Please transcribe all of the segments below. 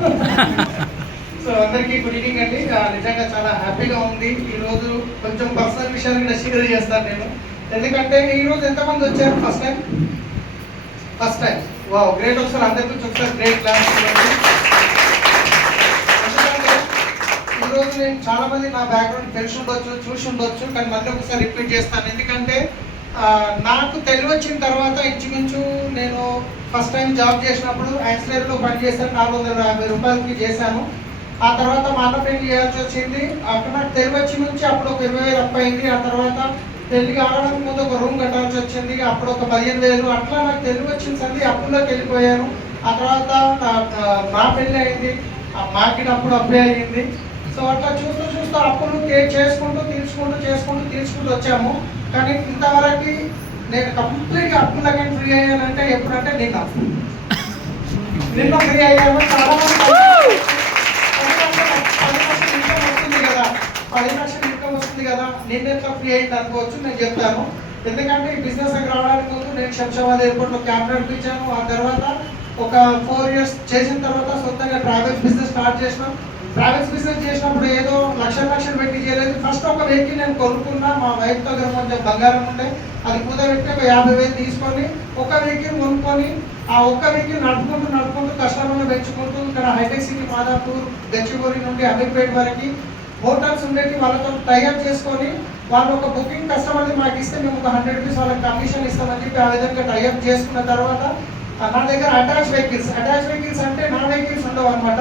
So అందరికీ good evening అండి. నిజంగా చాలా హ్యాపీగా ఉంది. ఈరోజు కొంచెం పర్సనల్ విషయాలు కూడా షేర్ చేస్తాను నేను. ఎందుకంటే ఈరోజు ఎంతమంది వచ్చారు? First time. Wow, great. ఒకసారి అందరికీ ఒకసారి గ్రేట్ క్లాస్. ఈరోజు నేను చాలా మంది నా బ్యాక్గ్రౌండ్ తెలిసి ఉండొచ్చు, చూసి ఉండొచ్చు, కానీ మళ్ళీ ఒకసారి రిపీట్ చేస్తాను. ఎందుకంటే నాకు తెలివి వచ్చిన తర్వాత ఇంచుమించు నేను ఫస్ట్ టైం జాబ్ చేసినప్పుడు యాక్సిడెంట్లో పనిచేశాను. 450 రూపాయలకి చేశాను. ఆ తర్వాత మా అన్న పెళ్లి చేయాల్సి వచ్చింది. అక్కడ నాకు తెలివి వచ్చి నుంచి అప్పుడు ఒక 20,000 అప్పు అయింది. ఆ తర్వాత పెళ్లి కావడానికి ముందు ఒక రూమ్ కట్టాల్సి వచ్చింది. అప్పుడు ఒక 15,000. అట్లా నాకు తెలివి వచ్చింది, అప్పుల్లోకి వెళ్ళిపోయాను. ఆ తర్వాత మా పెళ్లి అయింది, మాకి అప్పుడు అప్పుడే అయ్యింది. సో అట్లా చూస్తూ చూస్తూ అప్పులు తీర్చుకుంటూ వచ్చాము. కానీ ఇంతవరకు నేను కంప్లీట్గా అప్పులకి ఫ్రీ అయ్యానంటే ఎప్పుడంటే నిన్న ఫ్రీ అయ్యాను. చాలా మంది 10 లక్షలు ఇన్కమ్ వస్తుంది కదా, నేను ఎట్లా ఫ్రీ అయింది అనుకోవచ్చు. నేను చెప్తాను. ఎందుకంటే ఈ బిజినెస్ రావడానికి ముందు నేను శంషాబాద్ ఎయిర్పోర్ట్లో క్యాబ్ నడిపించాను. ఆ తర్వాత ఒక 4 ఇయర్స్ చేసిన తర్వాత సొంతంగా ట్రావెల్స్ బిజినెస్ స్టార్ట్ చేసినాం. ట్రావెల్స్ బిజినెస్ చేసినప్పుడు ఏదో లక్షలు పెట్టి చేయలేదు. ఫస్ట్ ఒక వెహికల్ నేను కొనుక్కున్నా. మా వైఫ్ దగ్గర కొంచెం బంగారం ఉండే, అది కుదబెట్టి ఒక 50,000 తీసుకొని ఒక వెహికల్ కొనుక్కొని ఆ ఒక్క వెహికల్ నడుపుకుంటూ కస్టమర్లు పెంచుకుంటూ ఇక్కడ హైటెక్ సిటీ, మాదాపూర్, గచ్చిబౌలి నుండి అమీర్పేట్ వరకు హోటల్స్ ఉండేవి. వాళ్ళతో టైఅప్ చేసుకొని వాళ్ళు ఒక బుకింగ్ కస్టమర్ని మాకు ఇస్తే మేము ఒక 100 రూపీస్ వాళ్ళకి కమిషన్ ఇస్తామని చెప్పి ఆ విధంగా టైఅప్ చేసుకున్న తర్వాత నా దగ్గర అటాచ్ వెహికల్స్ అంటే నా వెహికల్స్ ఉండవు అనమాట.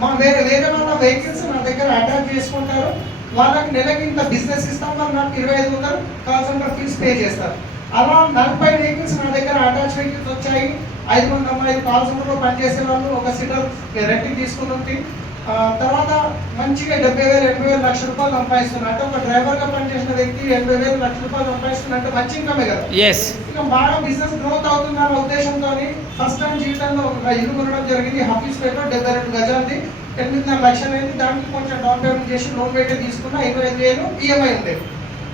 మా వేరే వాళ్ళ వెహికల్స్ నా దగ్గర అటాచ్ చేసుకుంటారు. వాళ్ళకి నెలకి ఇంత బిజినెస్ ఇస్తాం, వాళ్ళు నాకు 2500 కాల్ సెంటర్ ఫీజు పే చేస్తారు. అలా 40 వెహికల్స్ నా దగ్గర అటాచ్ వెహికల్స్ వచ్చాయి. 5 మంది కాల్ సెంటర్లో పనిచేసే వాళ్ళు ఒక సీటర్ రెంట్కి తీసుకుని తర్వాత మంచిగా 70,000, 80,000, లక్ష రూపాయలు సంపాదిస్తున్నారు. అంటే ఒక డ్రైవర్గా పనిచేసిన వ్యక్తి 80,000, లక్ష రూపాయలు సంపాదిస్తున్నట్టు మంచి ఇన్కమే కదా. ఇక బాగా బిజినెస్ గ్రోత్ అవుతుందన్న ఉద్దేశంతో ఫస్ట్ టైం జీవితంలో ఒక ఇల్లు కొనడం జరిగింది. హఫీస్పేటలో 72 గజాలది, 8.5 లక్షలు అయింది. దానికి కొంచెం డౌన్ పేమెంట్ చేసి లోన్ పెట్టి తీసుకున్న 25,000 ఈఎంఐ ఉండేది.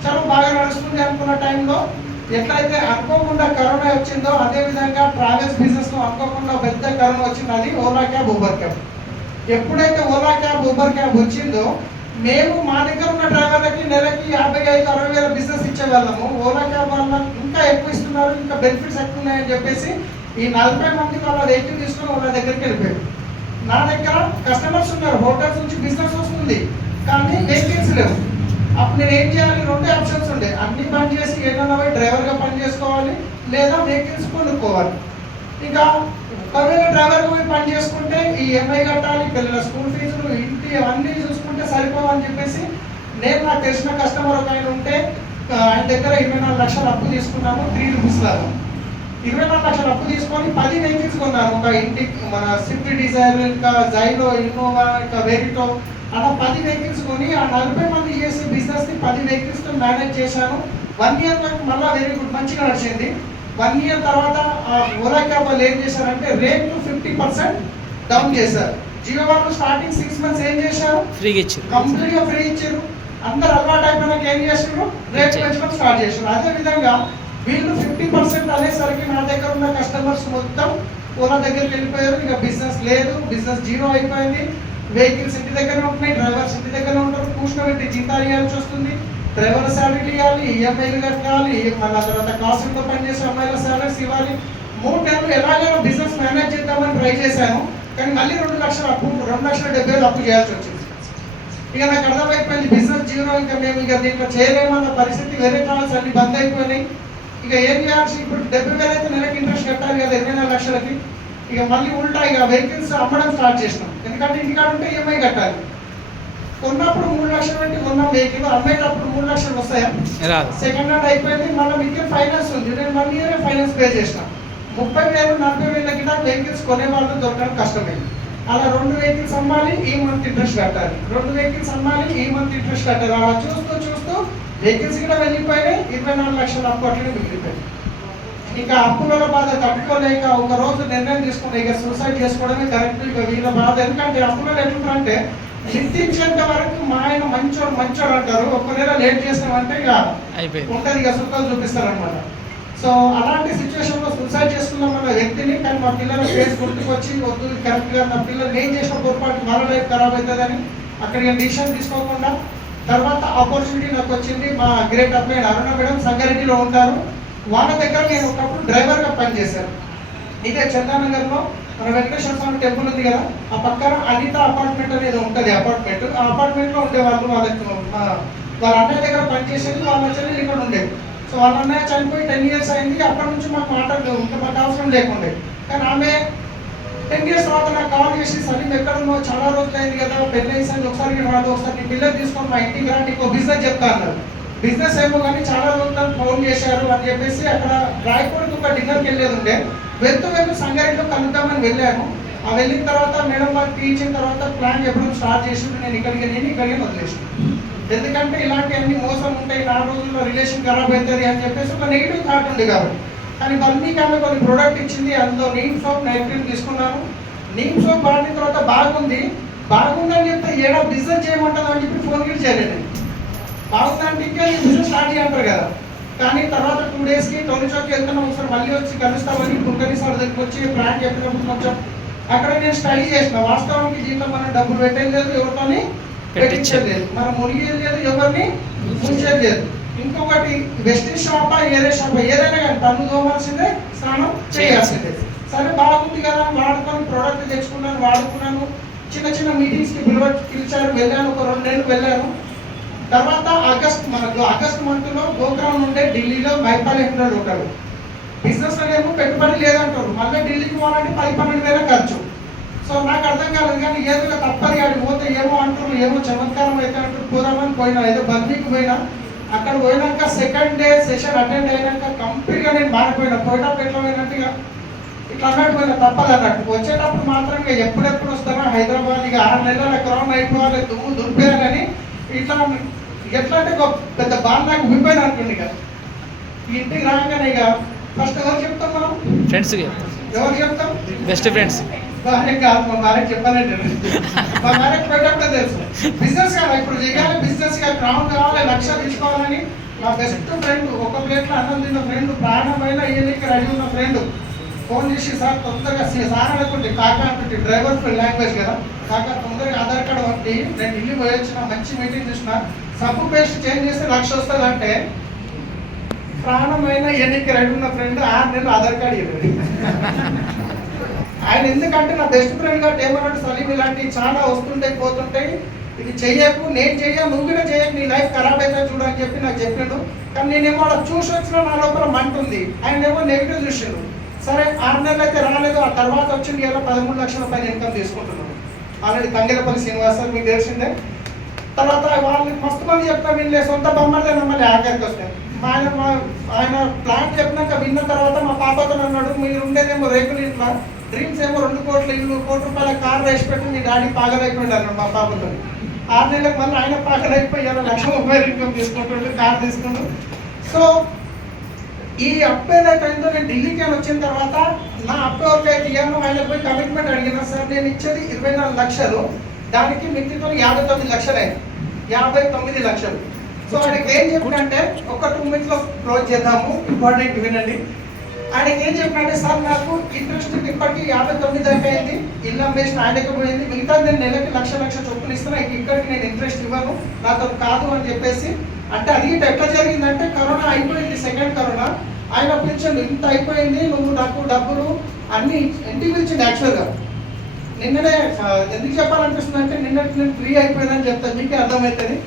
చాలా బాగా నడుస్తుంది అనుకున్న టైంలో ఎట్లయితే అనుకోకుండా కరోనా వచ్చిందో అదేవిధంగా ట్రావెల్స్ బిజినెస్లో అనుకోకుండా పెద్ద కరోనా వచ్చింది. అది ఓలా క్యాబ్, ఊబర్ క్యాబ్. ఎప్పుడైతే ఓలా క్యాబ్, ఊబర్ క్యాబ్ వచ్చిందో మేము మా దగ్గర ఉన్న డ్రైవర్లకి నెలకి 55,000-60,000 బిజినెస్ ఇచ్చేవాళ్ళము. ఓలా క్యాబ్ వల్ల ఇంకా ఎక్కువ ఇస్తున్నారు, ఇంకా బెనిఫిట్స్ ఎక్కువ ఉన్నాయని చెప్పేసి ఈ 40 మంది వాళ్ళ వెహికల్ తీసుకుని వాళ్ళ దగ్గరికి వెళ్ళిపోయారు. నా దగ్గర కస్టమర్స్ ఉన్నారు, హోటల్స్ నుంచి బిజినెస్ వస్తుంది, కానీ వెహికల్స్ లేవు. అప్పుడు నేను ఏం చేయాలి? 2 ఆప్షన్స్ ఉండే. అన్ని పని చేసి ఏదైనా పోయి డ్రైవర్గా పని చేసుకోవాలి, లేదా వెహికల్స్ కొనుక్కోవాలి. ఇంకా ఒకవేళ డ్రైవర్గా పోయి పని చేసుకుంటే ఈ ఎంఐ కట్టాలి, పిల్లల స్కూల్ ఫీజులు, ఇంటి అవన్నీ చూసుకుంటే సరిపోవని చెప్పేసి నేను నాకు తెలిసిన కస్టమర్ ఒక ఆయన ఉంటే ఆయన దగ్గర 24 లక్షలు అప్పు తీసుకున్నాము. 3 రూపీస్ లాగా 24 లక్షలు అప్పు తీసుకొని 10 వెహికల్స్ కొన్నాను. ఒక ఇంటికి మన స్విఫ్ట్ డిజైర్, ఇంకా జైలో, ఇన్నోవా, ఇంకా వెరిటో, అలా 10 వెహికల్స్ కొని ఆ 40 మంది చేసి బిజినెస్ని 10 వెహికల్స్తో మేనేజ్ చేశాను. 1 ఇయర్ నాకు మళ్ళీ వెరీ గుడ్, మంచిగా నడిచింది. 1 ఇయర్ తర్వాత ఓలా క్యాబ్ వాళ్ళు ఏం చేశారంటే రేట్లు 50% డౌన్ చేశారు. జియో వాళ్ళు స్టార్టింగ్ 6 మంత్స్ ఏం చేశారు? కంప్లీట్గా ఫ్రీ ఇచ్చారు. అందరు అలవాటు అయిపోయినాక ఏం చేశారు? రేట్ పెంచడం స్టార్ట్ చేశారు. అదేవిధంగా వీళ్ళు 50% అనేసరికి నా దగ్గర ఉన్న కస్టమర్స్ మొత్తం ఓలా దగ్గరికి వెళ్ళిపోయారు. ఇక బిజినెస్ లేదు, బిజినెస్ జీరో అయిపోయింది. వెహికల్స్ ఇంటి దగ్గర ఉంటున్నాయి, డ్రైవర్స్ ఇంటి దగ్గర ఉంటారు. కూర్చోబెట్టి జీతాలు ఇవ్వాల్సి వస్తుంది, డ్రైవర్ శాలరీ ఇవ్వాలి, ఈఎంఐలు కట్టాలి, మళ్ళీ తర్వాత కాస్ట్తో పనిచేసే అమ్మాయిల శాలరీస్ ఇవ్వాలి. 3 టైంలు ఎలాగైనా బిజినెస్ మేనేజ్ చేద్దామని ట్రై చేశాను. కానీ మళ్ళీ 2 లక్షలు అప్పు, 2,70,000 అప్పు చేయాల్సి వచ్చింది. ఇక నాకు అర్థమైపోయింది బిజినెస్ జీరో, ఇంకా మేము ఇక దీంట్లో చేయలేమన్న పరిస్థితి. వేరే ట్రావెల్స్ అన్ని బంద్ అయిపోయినాయి. ఇక ఏం చేయాల్సి? ఇప్పుడు 70,000 అయితే నెలకి ఇంట్రెస్ట్ కట్టాలి కదా 24 లక్షలకి. ఇక మళ్ళీ ఉల్టా ఇక వెహికల్స్ అమ్మడం స్టార్ట్ చేసినాం. ఎందుకంటే ఇంటికాడ ఉంటే ఈఎంఐ కట్టాలి. కొన్నప్పుడు 3 లక్షలు పెట్టి కొన్నాం వెహికల్, అమ్మేటప్పుడు 3 లక్షలు వస్తాయా? సెకండ్ హ్యాండ్ అయిపోయింది. మళ్ళీ మీకు ఫైనాన్స్ ఉంది, నేను 1 ఇయర్ ఫైనాన్స్ పే చేసిన. 30,000, 40,000 గిట్ట వెహికల్స్ కొనే వాళ్ళు దొరకడం కష్టమైంది. అలా 2 వెహికల్స్ అమ్మాలి, ఈ మంత్ ఇంట్రెస్ట్ కట్టాలి, 2 వెహికల్స్ అమ్మాలి, ఈ మంత్ ఇంట్రెస్ట్ కట్టాలి. అలా చూస్తూ వెహికల్స్ కూడా వెళ్ళిపోయినాయి. 24 లక్షల అప్పు అట్లనే మిగిలిపోయింది. ఇక అప్పుల బాధ తట్టుకోలేక ఒక రోజు నిర్ణయం తీసుకుని ఇక సూసైడ్ చేసుకోవడమే కరెక్ట్. ఇక వీళ్ళ బాధ ఎందుకంటే అప్పులలో ఎట్లుంటారంటే నిద్రించేంత వరకు మా ఆయన మంచోడు అంటారు. 1 నెల లేట్ చేసామంటే ఇక ఉంటుంది, ఇక సుఖాలు చూపిస్తారు అనమాట. సో అలాంటి సిచ్యువేషన్లో సూసైడ్ చేసుకున్నాం అన్న వ్యక్తిని, కానీ మా పిల్లల ఫేస్ గుర్తుకొచ్చి వద్దు కరెక్ట్గా నా పిల్లలు నేను చేసిన పొరపాటు వాళ్ళ లైఫ్ ఖరాబ్ అవుతుందని అక్కడికి డిసిషన్ తీసుకోకుండా తర్వాత ఆపర్చునిటీ నాకు వచ్చింది. మా గ్రేట్ అబ్బాయి అరుణ మేడం సంగారెడ్డిలో ఉంటారు. వాళ్ళ దగ్గర నేను ఒకప్పుడు డ్రైవర్గా పనిచేశాను. ఇదే చందానగర్లో మన వెంకటేశ్వర స్వామి టెంపుల్ ఉంది కదా, ఆ పక్కన అనిత అపార్ట్మెంట్ అనేది ఉంటుంది అపార్ట్మెంట్. ఆ అపార్ట్మెంట్లో ఉండేవాళ్ళు. వాళ్ళ అన్నయ్య దగ్గర పనిచేసేది, వాళ్ళ చెల్లెలు ఇక్కడ ఉండేది. సో వాళ్ళ అన్నయ్య చనిపోయి 10 years అయింది. అప్పటి నుంచి మాకు మాటలు ఇంకా మాకు అవసరం లేకుండే. కానీ ఆమె 10 years తర్వాత నాకు కాల్ చేసి, సలీం ఎక్కడున్నో చాలా రోజులు అయింది కదా, పెళ్ళి అయింది, ఒకసారి రాదు, ఒకసారి నీ పిల్లలు తీసుకొని మా ఇంటికి రా, నీకు బిజినెస్ చెప్తా అన్నారు. బిజినెస్ ఏమో కానీ చాలా రోజులు ఫోన్ చేశారు అని చెప్పేసి అక్కడ రాయపూడికి ఒక డిన్నర్కి వెళ్ళేది ఉండే. వెళ్తూ సంగారెడ్డిలో కలుద్దామని వెళ్ళాను. ఆ వెళ్ళిన తర్వాత మేడం వాళ్ళు టీచిన తర్వాత ప్లాన్ చెప్పడం స్టార్ట్ చేసి నేను ఇక్కడికి వదిలేసాను. ఎందుకంటే ఇలాంటివన్నీ మోసం ఉంటాయి, 4 రోజుల్లో రిలేషన్ ఖరాబ్ అవుతుంది అని చెప్పేసి ఒక నెగిటివ్ థాట్ ఉంది కాబట్టి. కానీ బల్మీకి ఆమె కొన్ని ప్రోడక్ట్ ఇచ్చింది, అందులో నీమ్ సోప్ నైట్ క్రీమ్ తీసుకున్నాను. నీమ్ సోప్ వాడిన తర్వాత బాగుందని చెప్తే ఏడా బిజినెస్ చేయమంటుందో అని చెప్పి ఫోన్ గిట్ చేయలేదు. బాగుందంటే ఇంకా బిజినెస్ స్టార్ట్ చేయంటారు కదా. కానీ తర్వాత 2 daysకి టోనీ చౌక్కి వెళ్తున్నాం, ఒకసారి మళ్ళీ వచ్చి కలుస్తామని కుంకని సార్ దగ్గరికి వచ్చి ప్లాన్ చెప్పినప్పుడు కొంచెం అక్కడ నేను స్టడీ చేసిన. వాస్తవానికి దీంట్లో మనం డబ్బులు పెట్టేది లేదు, ఎవరితోని పెట్టించేది లేదు, మనం మునిగేది లేదు, ఎవరిని ముంచేది లేదు. ఇంకొకటి వెస్టిజ్ షాపా ఏరే షాపా ఏదైనా కానీ పన్ను తోమాల్సిందే, స్నానం చేయాల్సిందే. సరే బాగుంది కదా వాడుకొని ప్రోడక్ట్ తెచ్చుకున్నాను, వాడుకున్నాను. చిన్న మీటింగ్స్కి పిలిచారు, వెళ్ళాను, ఒక 2 నెలలు వెళ్ళాను. తర్వాత ఆగస్ట్ మంత్లో గోగ్రామ్ ఉండే ఢిల్లీలో మైపాల్ ఎంప్లాయ్ ఉంటారు. బిజినెస్ ఏమో పెట్టుబడి లేదంటారు, మళ్ళీ ఢిల్లీకి పోవాలంటే 10-12 ఖర్చు. సో నాకు అర్థం కాలేదు. కానీ ఏదో తప్పది ఆడి పోతే ఏమో అంటారు, ఏమో చమత్కారం అయితే అంటారు, పోదామని పోయినా. ఏదో బల్మీకి పోయినా. అక్కడ పోయినాక సెకండ్ డే సెషన్ అటెండ్ అయినాక కంప్లీట్గా నేను మారిపోయినా. పోయినప్పుడు ఎట్లా పోయినట్టుగా ఇట్లా అన్నట్టు పోయినా, తప్పదు అన్నట్టు. వచ్చేటప్పుడు మాత్రం ఇక ఎప్పుడెప్పుడు వస్తానో హైదరాబాద్, ఇక 6 నెలల కరోనా అయిపోవాలి, దుమ్ము దుర్పేయాలని ఇట్లా ఎట్లా అంటే పెద్ద బాధ నాకు ఉడిపోయిన అనుకోండి. ఇక ఇంటికి రాగానే ఇక ఫస్ట్ ఎవరు చెప్తాం, మనం ఫ్రెండ్స్ ఎవరు చెప్తాం, బెస్ట్ ఫ్రెండ్స్. భార్య కాదు, మా భార్య చెప్పాలంటే మా భార్యకు పెట్టకుండా తెలుసు. బిజినెస్ కాదు ఇప్పుడు చేయాలి, బిజినెస్ క్రౌన్ కావాలి, 1 లక్ష తీసుకోవాలని. మా బెస్ట్ ఫ్రెండ్, ఒక ప్లేట్లో అన్నం తిన్న ఫ్రెండ్, ప్రాణమైన ఈయనకి రెడీ ఉన్న ఫ్రెండ్ ఫోన్ చేసి, సార్ తొందరగా సార్ అనుకుంటే కాకా అంటే డ్రైవర్ లాంగ్వేజ్ కదా, కాకా తొందరగా ఆధార్ కార్డు వంటి నేను ఢిల్లీ పోయి వచ్చిన, మంచి మీటింగ్ చూసిన, సబ్బు పేస్ట్ చేంజ్ చేస్తే 1 లక్ష వస్తుంది అంటే, ప్రాణమైన ఎన్నిక రెడీ ఉన్న ఫ్రెండ్ 6 నెలలు ఆధార్ కార్డు ఇవ్వదు. ఆయన ఎందుకంటే నా బెస్ట్ ఫ్రెండ్ కాబట్టి ఏమన్నాడు, సలీం ఇలాంటివి చాలా వస్తుంటాయి పోతుంటాయి, ఇది చెయ్యకు, నేను చెయ్య, నువ్వు కూడా చెయ్యకు, నీ లైఫ్ ఖరాబ్ అవుతుంది చూడు అని చెప్పి నాకు చెప్పాడు. కానీ నేనేమో అలా చూసి వచ్చినా నా లోపల మంట ఉంది, ఆయన ఏమో నెగిటివ్ చూసిండు. సరే 6 నెలలు అయితే రాలేదు. ఆ తర్వాత వచ్చింది ఇలా 13 లక్షల పైన ఇన్కమ్ తీసుకుంటున్నాను. ఆల్రెడీ తంగేలపల్లి శ్రీనివాస మీకు తెలిసిందే. తర్వాత వాళ్ళకి మస్తు మంది చెప్తా వినలే, సొంత బొమ్మలే నమ్మలే, ఆఖరికి వస్తాయి. ఆయన ప్లాన్ చెప్పినాక విన్న తర్వాత మా పాపతో అన్నాడు, మీరు ఉండేదేమో రేకులు ఇంట్లో, డ్రీమ్స్ ఏమో 2 కోట్ల ఇల్లు, ₹1 కోటి కార్ వేసి పెట్టి మీ డాడీ పాగలైపోయింది అన్నాడు మా పాపతో. 6 నెలలకు మళ్ళీ ఆయన పాగలైపోయి ఇలా 1,30,000 ఇన్కమ్ తీసుకుంటుండే, కార్ తీసుకుంటూ. సో ఈ అప్పు ఏదైతే అయిందో, నేను ఢిల్లీకి అని వచ్చిన తర్వాత నా అప్పు ఎవరికైతే ఇవ్వను ఆయన పోయి కమిట్మెంట్ అడిగినా, సార్ నేను ఇచ్చేది 24 లక్షలు, దానికి మిత్తితో 59 లక్షలు అయింది, 59 లక్షలు. సో ఆయనకి ఏం చెప్పినంటే, ఒక 2 minutes క్లోజ్ చేద్దాము, ఇంపార్టెంట్ వినండి. ఆయనకి ఏం చెప్పినంటే, సార్ నాకు ఇంట్రెస్ట్ ఇప్పటికీ 59 దాకా అయింది, ఇల్లు అమ్మేసిన ఆయనకి పోయింది, మిగతా నేను నెలకి 1,00,000 చొప్పున ఇస్తున్నా, ఇక్కడికి నేను ఇంట్రెస్ట్ ఇవ్వను, నాతో కాదు అని చెప్పేసి. అంటే అది ఎట్లా జరిగిందంటే, కరోనా అయిపోయింది, సెకండ్ కరోనా, ఆయన పిలిచిండు, ఇంత అయిపోయింది, నువ్వు నాకు డబ్బులు అన్ని ఇంటికి పిలిచింది. యాక్చువల్గా నిన్ననే ఎందుకు చెప్పాలనిపిస్తుంది అంటే, నిన్నటి నేను ఫ్రీ అయిపోయిందని చెప్తాను, మీకే అర్థమవుతుంది.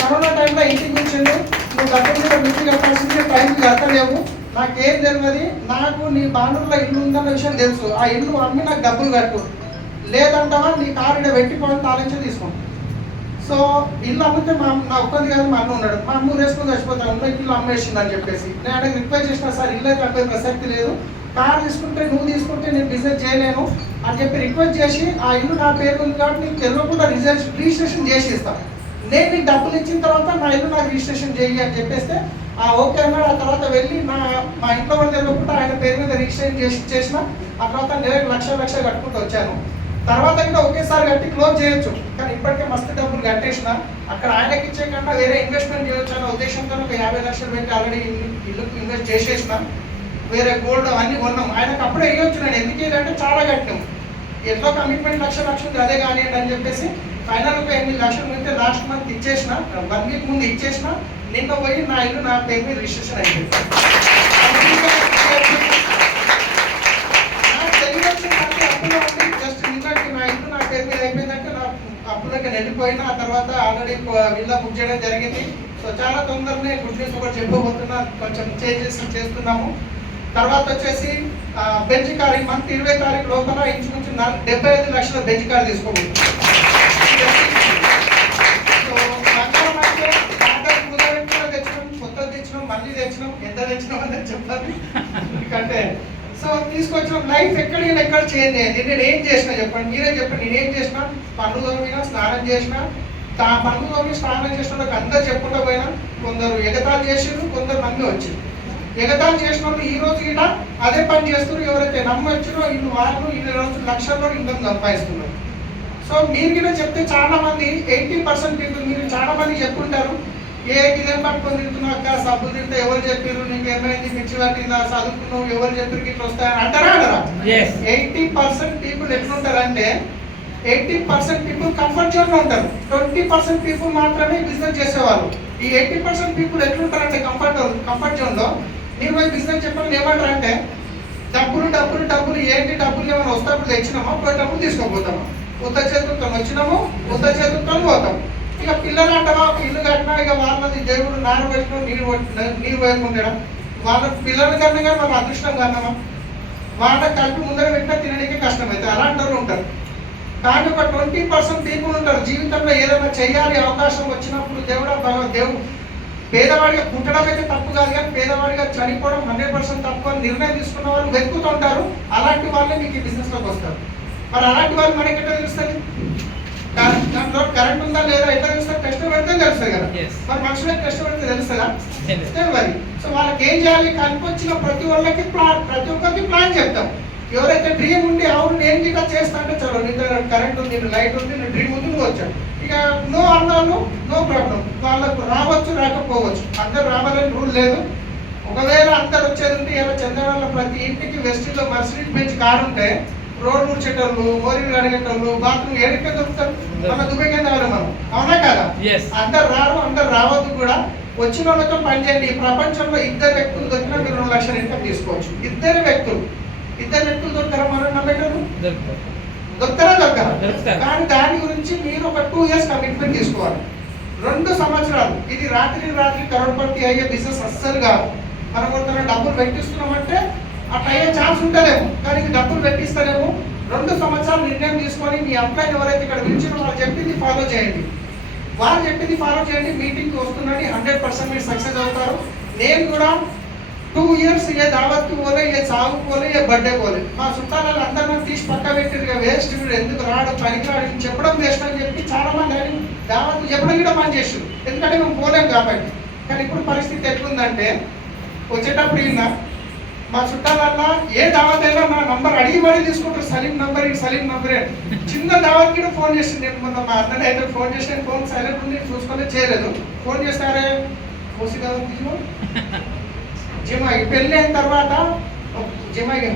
కరోనా టైంలో ఇంటికి పిలిచిండు, నువ్వు డబ్బులు మీద మించి కట్టాల్సింది, టైంకి కట్టలేవు, నాకేం తెలియదు, నాకు నీ బాండూరులో ఇల్లు ఉందన్న విషయం తెలుసు, ఆ ఇల్లు అమ్మి నాకు డబ్బులు కట్టు, లేదంటావా నీ కారు ఇక్కడ పెట్టిపోయిన తాళించి తీసుకుంటాను. సో ఇల్లు అమ్మితే నా ఒక్కది కాదు, మా అన్న ఉన్నాడు, మా అమ్మ వేసుకొని చచ్చిపోతాను, ఉన్న ఇల్లు అమ్మేసింది అని చెప్పేసి. నేను ఆయనకు రిక్వెస్ట్ చేసిన, సార్ ఇల్లు అయితే అమ్మే ప్రసక్తి లేదు, కార్ తీసుకుంటే నువ్వు తీసుకుంటే నేను బిజినెస్ చేయలేను అని చెప్పి రిక్వెస్ట్ చేసి, ఆ ఇల్లు నా పేరు ఉంది కాబట్టి నీకు తెలియకుండా రిజిస్ట్రేషన్ చేసి ఇస్తాను, నేను నీకు డబ్బులు ఇచ్చిన తర్వాత నా ఇల్లు నాకు రిజిస్ట్రేషన్ చేయి అని చెప్పేస్తే ఓకే అన్నాడు. ఆ తర్వాత వెళ్ళి మా ఇంట్లో వాళ్ళు తెలియకుండా ఆయన పేరు మీద రిజిస్ట్రేషన్ చేసిన. ఆ తర్వాత నెలకు 1,00,000 కట్టుకుంటూ వచ్చాను. తర్వాత కూడా ఒకేసారి కట్టి క్లోజ్ చేయొచ్చు, కానీ ఇప్పటికే మస్తు డబ్బులు కట్టేసిన. అక్కడ ఆయనకి ఇచ్చే కన్నా వేరే ఇన్వెస్ట్మెంట్ చేయొచ్చు అనే ఉద్దేశంతో ఒక 50 లక్షలు పెట్టి ఆల్రెడీ ఇల్లుకి ఇన్వెస్ట్ చేసేసిన. వేరే గోల్డ్ అవన్నీ కొన్నాం. ఆయనకు అప్పుడే వేయొచ్చు, నేను ఎందుకు వేయాలంటే చాలా కట్టినాం, ఎట్లా కమిట్మెంట్ లక్ష ఉంది అదే కానివ్వండి అని చెప్పేసి ఫైనల్ ఒక 8 లక్షలు ఉంటే లాస్ట్ మంత్ ఇచ్చేసిన, 1 వీక్ ముందు ఇచ్చేసిన. నిన్న పోయి నా ఇల్లు నా పేరు మీద రిజిస్ట్రేషన్ అయిపోయింది. నాకు తెలియవచ్చిందంటే అప్పులో ఉంది, జస్ట్ నిన్నటి నా ఇల్లు నా పేరు మీద అయిపోయిందంటే నా అప్పులకి వెళ్ళిపోయినా. ఆ తర్వాత ఆల్రెడీ విల్లా బుక్ చేయడం జరిగింది. సో చాలా తొందరనే గుడ్ న్యూస్ ఒకటి చెప్పబోతున్నా, కొంచెం చేంజెస్ చేస్తున్నాము. తర్వాత వచ్చేసి బెంచ్ కార్ ఈ మంత్ 20 తారీఖు లోపల ఇంచుమించు 75 లక్షల బెంచ్ కార్ తీసుకోబోతుంది. సో బంగారం అంటే తెచ్చినాం, కొత్తది తెచ్చినాం, మళ్ళీ తెచ్చినాం, ఎంత తెచ్చినాం అనేది చెప్పాలి. ఎందుకంటే సో తీసుకొచ్చిన లైఫ్ ఎక్కడ చేంజ్ అయ్యింది. నేను ఏం చేసినా చెప్పండి, మీరే చెప్పండి. నేనేం చేసినా, పన్ను తోమినా, స్నానం చేసినా, పన్ను తోమి స్నానం చేసిన వాళ్ళకి అందరు చెప్పుకుంటూ పోయినా. కొందరు ఎగతాలు చేసిండ్రు, కొందరు నమ్మి వచ్చిండ్రు. ఎగతాలు చేసిన వాళ్ళు ఈ రోజు ఇలా అదే పని చేస్తున్నారు. ఎవరైతే నమ్మొచ్చినో వీళ్ళు వాళ్ళు ఈ రోజు లక్షల్లో ఇన్కమ్ సంపాదిస్తున్నారు. సో మీరు కూడా చెప్తే చాలా మంది 80% పీపుల్ మీరు చాలా మంది చెప్పుకుంటారు, ఏ ఇదేం పట్టుకొని తింటున్నాక సబ్బులు తింటే ఎవరు చెప్పారు, నీకు ఏమైంది, మిర్చి పట్టిందా, చదువుకున్నావు, ఎవరు చెప్పారు ఇట్లా వస్తాయని అంటారా అంటారా? 80% పీపుల్ ఎట్లుంటారంటే 80% పీపుల్ కంఫర్ట్ జోన్ లో ఉంటారు, 20% పీపుల్ మాత్రమే బిజినెస్ చేసేవాళ్ళు. ఈ 80% పీపుల్ ఎట్లుంటారంటే కంఫర్ట్ జోన్ లో మీరు బిజినెస్ చెప్పాలని ఏమంటారంటే డబ్బులు ఏంటి, డబ్బులు ఏమైనా వస్తాప్పుడు తెచ్చినామా, పోయేటప్పుడు తీసుకోపోతామా, ఉత్త చేతులతో వచ్చినాము, ఉత్త చేతులతో పోతాం. ఇక పిల్లలు అంటావా, ఇల్లు కట్టినా ఇక వాళ్ళది దేవుడు నానబెట్టిన నీరు వేయకుంటాడా, వాళ్ళ పిల్లల కన్నా కానీ వాళ్ళ అదృష్టం కన్నామా, వాళ్ళ కలిపి ముందర పెట్టినా తినడానికి కష్టమవుతుంది. అలాంటి వాళ్ళు ఉంటారు. కానీ ఒక 20% పీపుల్ ఉంటారు, జీవితంలో ఏదైనా చేయాలి అవకాశం వచ్చినప్పుడు దేవుడు పేదవాడిగా పుట్టడం అయితే తప్పు కాదు, కానీ పేదవాడిగా చనిపోవడం 100% తప్పు అని నిర్ణయం తీసుకున్న వాళ్ళు వెతుకుతుంటారు. అలాంటి వాళ్ళే మీకు ఈ బిజినెస్లోకి వస్తారు. మరి అలాంటి వాళ్ళు మనకి ఎట్లా తెలుస్తుంది, దాంట్లో కరెంట్ ఉందా లేదా ఎట్లా తెలుస్తుంది, టెస్ట్ పెడితే తెలుస్తుంది కదా. మరి మనుషులకు టెస్ట్ పెడితే తెలుస్తుందా, తెలియదు. సో వాళ్ళకి ఏం చేయాలి, కనిపించిన ప్రతి ఒక్కరికి ప్లాన్ చెప్తాం. ఎవరైతే డ్రీమ్ ఉండి అవును నేను ఇంకా చేస్తా అంటే చలో నీ కరెంట్ ఉంది, లైట్ ఉంది, నీ డ్రీమ్ ఉంది, నువ్వు వచ్చాడు. ఇక నో అన్నాను, నో ప్రాబ్లం. వాళ్ళకు రావచ్చు రాకపోవచ్చు, అందరు రావాలని రూల్ లేదు. ఒకవేళ అందరు వచ్చేది ఉంటే ఇలా చంద్రబాబు ప్రతి ఇంటికి వెస్ట్లో మర్సిడీస్ బెంచ్ కారు ఉంటే రోడ్లు ఊడ్చేటోళ్ళు, మోరీలు అడిగేటోళ్ళు, బాత్రూమ్ ఏడికే దొరుకుతారు. మన దుబాయ్ కింద మనం అవునా కదా. అందరు రారు, అందరు రావద్దు కూడా. వచ్చిన వాళ్ళతో పనిచేయండి. ఈ ప్రపంచంలో 2 వ్యక్తులు దొరికినా మీరు 2 లక్షల ఇన్కమ్ తీసుకోవచ్చు. 2 వ్యక్తులు దొరకరా, మనం నమ్మేటోళ్ళు దొరకరా. కానీ దాని గురించి మీరు ఒక 2 years కమిట్మెంట్ తీసుకోవాలి. 2 సంవత్సరాలు. ఇది రాత్రి కరోడ్పతి అయ్యే బిజినెస్ అస్సలు కాదు. మనం కొంత డబ్బులు పెట్టిస్తున్నామంటే అట్లా అయ్యే ఛాన్స్ ఉంటుందేమో, కానీ ఇది డబ్బులు పెట్టిస్తారేమో. 2 సంవత్సరాలు నిర్ణయం తీసుకొని మీ అప్లైని ఎవరైతే ఇక్కడ పిలిచినా వాళ్ళు చెప్పింది ఫాలో చేయండి. మీటింగ్కి వస్తుందండి, 100% మీరు సక్సెస్ అవుతారు. నేను కూడా 2 years ఏ దావత్కి పోలే, ఏ సాగు పోలే, ఏ బర్త్డే పోలే. మా చుట్టాలలో అందరూ తీసి పక్క పెట్టిరుగా, వేస్ట్ వీడు ఎందుకు రాడు, పనికి రాడు, చెప్పడం వేస్ట్ అని చెప్పి చాలా మంది అని దావత్తు చెప్పడం కూడా పని చేసారు. ఎందుకంటే మేము పోలేం కాబట్టి. కానీ ఇప్పుడు పరిస్థితి ఎట్లుందంటే వచ్చేటప్పుడు ఈయన మా చుట్టాలన్నా ఏ దావత్ అయినా నా నంబర్ అడిగి మరీ తీసుకుంటారు. సలీం నంబరే చిన్న దావత్ కూడా ఫోన్ చేసింది. నేను మొన్న మా అన్నని అయితే ఫోన్ చేసి ఫోన్ సైలెంట్ ఉంది, చూసుకోలేదు, చేయలేదు. ఫోన్ చేస్తారే కోసి దావత్ తీసుకో జిమాయి పెళ్ళి అయిన తర్వాత జిమాయి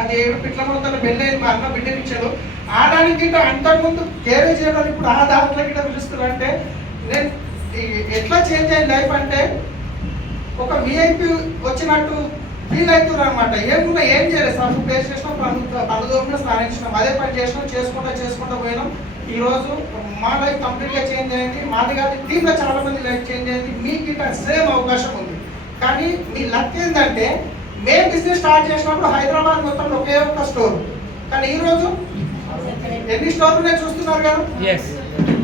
అది 7 పిట్ల మొత్తం పెళ్ళి అయింది. మా అన్న బిడ్డనిచ్చాడు. ఆడానికి గిట్ట అంతకుముందు కేరే చేయడం ఇప్పుడు ఆ దాంట్లో గిట్ట పిలుస్తున్నారు. అంటే నేను ఎట్లా చేంజ్ అయింది లైఫ్ అంటే ఒక విఐపి వచ్చినట్టు ఫీల్ అవుతున్నారు అనమాట. ఏం చేయలేదు, సబ్బు పేస్ట్ చేసినాం, పళ్ళు దోపినా, స్నానం చేసినాం, అదే పని చేసినాం, చేసుకుంటూ పోయినాం. ఈరోజు మా లైఫ్ కంప్లీట్గా చేంజ్ అయింది. మాది కాదు, టీంలో చాలా మంది లైఫ్ చేంజ్ అయింది. మీకు గిట్ట సేమ్ అవకాశం ఉంది. కానీ మీ లక్ ఏంటంటే మేము బిజినెస్ స్టార్ట్ చేసినప్పుడు హైదరాబాద్ మొత్తం ఒకే ఒక్క స్టోర్, కానీ ఈరోజు ఎన్ని స్టోర్లు చూస్తున్నారు కదా.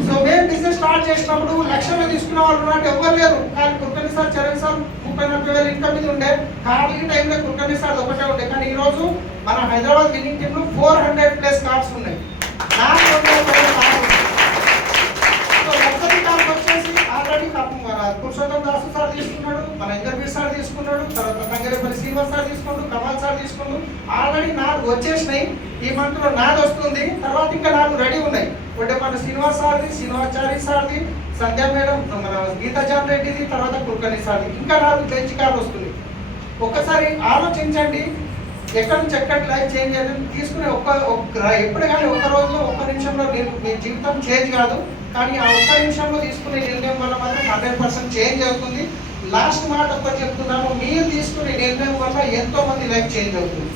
సో మేము బిజినెస్ స్టార్ట్ చేసినప్పుడు లక్షల్లో తీసుకున్న వాళ్ళు అంటే ఎవరు లేరు. కానీ కుక్కని సార్, చరణ్ సార్ 30-40 వేల ఇన్కమ్ మీద ఉండే. ఖాళీ టైంలో కుక్కని సార్ ఒకటే ఉండే. కానీ ఈరోజు మన హైదరాబాద్ విన్నింగ్ టీంలో 400+ కార్స్ ఉన్నాయి. వచ్చేసి ఆల్రెడీ పురుషోత్తం దాసు సార్ తీసుకున్నాడు, మన ఇంటర్వ్యూ సార్ తీసుకున్నాడు, తర్వాత తంగరేపల్లి శ్రీనివాస్ సార్ తీసుకున్నాడు, కమాల్ సార్ తీసుకున్నాడు. ఆల్రెడీ 4 వచ్చేసినాయి. ఈ మంత్ లో 4 వస్తుంది. తర్వాత ఇంకా 4 రెడీ ఉన్నాయి. ఒకటి మన శ్రీనివాస్ సార్ది, శ్రీనివాచారి సార్ది, సంధ్యా మేడం, మన గీతా జాన్ రెడ్డిది, తర్వాత కుల్కర్ణి సార్ది. ఇంకా 4 బెంచ్ కార్లు వస్తుంది. ఒక్కసారి ఆలోచించండి, ఎక్కడి నుంచి ఎక్కడి లైఫ్ చేంజ్ అయ్యింది తీసుకునే ఎప్పుడు కానీ ఒక్క రోజులో ఒక్క నిమిషంలో మీ జీవితం చేంజ్ కాదు, కానీ ఆ ఒక్క నిమిషంలో తీసుకునే నిర్ణయం వల్ల మాత్రం 100% చేంజ్ అవుతుంది. లాస్ట్ మాట ఒక్కటి చెప్తున్నాను, మీరు తీసుకునే నిర్ణయం వల్ల ఎంతో మంది లైఫ్ చేంజ్ అవుతుంది.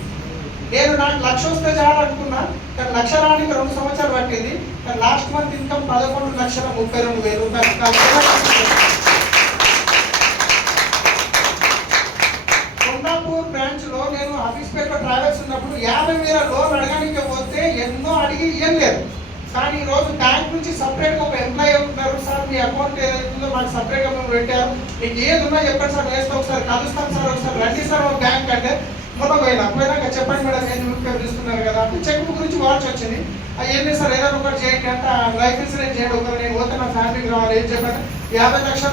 నేను నాకు 1,00,000 వస్తే చాలు అనుకున్నా, కానీ 1,00,000 రానికి 2 సంవత్సరాలు పట్టింది. కానీ లాస్ట్ మంత్ ఇన్కమ్ 11,32,000 రూపాయలు. కొండాపూర్ బ్రాంచ్ లో నేను ఆఫీస్ పేపర్ ట్రావెల్స్ ఉన్నప్పుడు 50,000 లోన్ అడగడానికి పోతే ఎన్నో అడిగి ఏం లేదు. కానీ ఈ రోజు బ్యాంక్ నుంచి సపరేట్ గా ఒక ఎంప్లాయీ ఉంటున్నారు, సార్ మీ అకౌంట్ ఏదైతుందో మాకు సపరేట్ గా మేము పెట్టారు, మీకు ఏది ఉన్నా చెప్పండి సార్, వేస్తే ఒకసారి కలుస్తాం సార్, ఒకసారి రండి సార్ బ్యాంక్ అంటే మొన్న పోయినాక చెప్పండి మేడం నేను న్యూస్ పేపర్ తీసుకున్నారు కదా అంటే చెక్ బుక్ గురించి వాల్సి వచ్చింది. ఏంటి సార్ ఏదైనా ఒకటి చేయండి అంటే లైఫ్ ఇన్సూరెన్స్ చేయండి, ఒకరు నేను పోతే నా ఫ్యామిలీకి రావాలి, ఏం చెప్పండి 50 లక్షల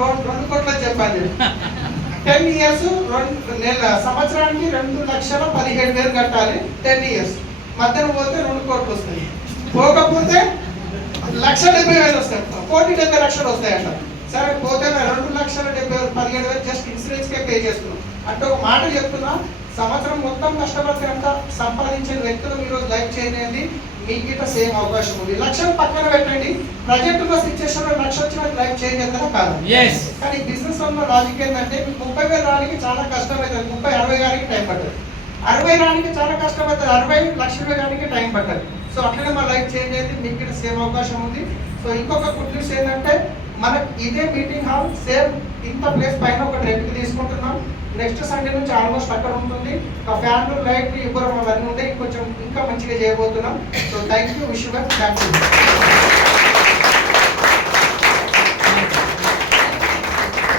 లోన్ 2 కోట్లు చెప్పాలి. 10 years సంవత్సరానికి 2,17,000 కట్టాలి. 10 years మధ్యలో పోతే 2 కోట్లు వస్తాయి, పోకపోతే 1,70,000 వస్తాయి, 1,70,000 వస్తాయంట. సరే పోతే 2,70,000 జస్ట్ ఇన్సూరెన్స్ కే పే చేస్తున్నాం అంటే ఒక మాట చెప్తున్నా, సంవత్సరం మొత్తం కష్టపడితే అంత సంపాదించే వ్యక్తులు మీరు లైఫ్ చేయండి, మీకు ఇట్లా సేమ్ అవకాశం ఉంది. 1,00,000 పక్కన పెట్టండి, ప్రజెంట్ ఉన్న సిచ్యువేషన్ లో 1,00,000 వచ్చిన లైఫ్ చేంజ్ అవుతుందా కాదు. కానీ బిజినెస్ లో లాజిక్ ఏంటంటే మీకు 30,000 రానికి చాలా కష్టం అవుతుంది, 30-60 గారికి టైం పడుతుంది, 60 రానికి చాలా కష్టం అవుతుంది, 60,00,000 గారికి టైం పడుతుంది. సో అట్లనే మన లైఫ్ చేంజ్ అయింది, మీకు ఇక్కడ సేమ్ అవకాశం ఉంది. సో ఇంకొక గుడ్ న్యూస్ ఏంటంటే మనకు ఇదే మీటింగ్ హాల్ సేమ్ ఇంత ప్లేస్ పైన ఒక రెంట్కి తీసుకుంటున్నాం. నెక్స్ట్ సండే నుంచి ఆల్మోస్ట్ అక్కడ ఉంటుంది, ఆ ఫ్యాన్లు లైట్ ఇవ్వడం అవన్నీ ఉంటాయి, కొంచెం ఇంకా మంచిగా చేయబోతున్నాం. So thank you, wish you thank you.